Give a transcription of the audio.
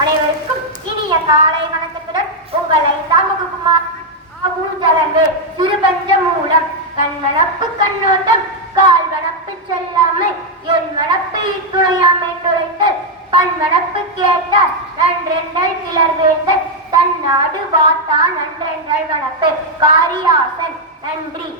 அனைவருக்கும் இனிய காலை வணக்கத்துடன் உங்களை தாமகுமார் ஆபூஜலமே சிறுபஞ்ச மூலம் கண்மணப்பு கண்ணோட்டம் கால் வனப்பு செல்லாமை என் மனப்பு துணையாமை துளைத்தல் பன்மணப்பு கேட்டால் நன்றென்றல் கிளர்வேந்தன் தன் நாடு வாத்தான் நன்றென்றல் வனப்பு காரியாசன். நன்றி.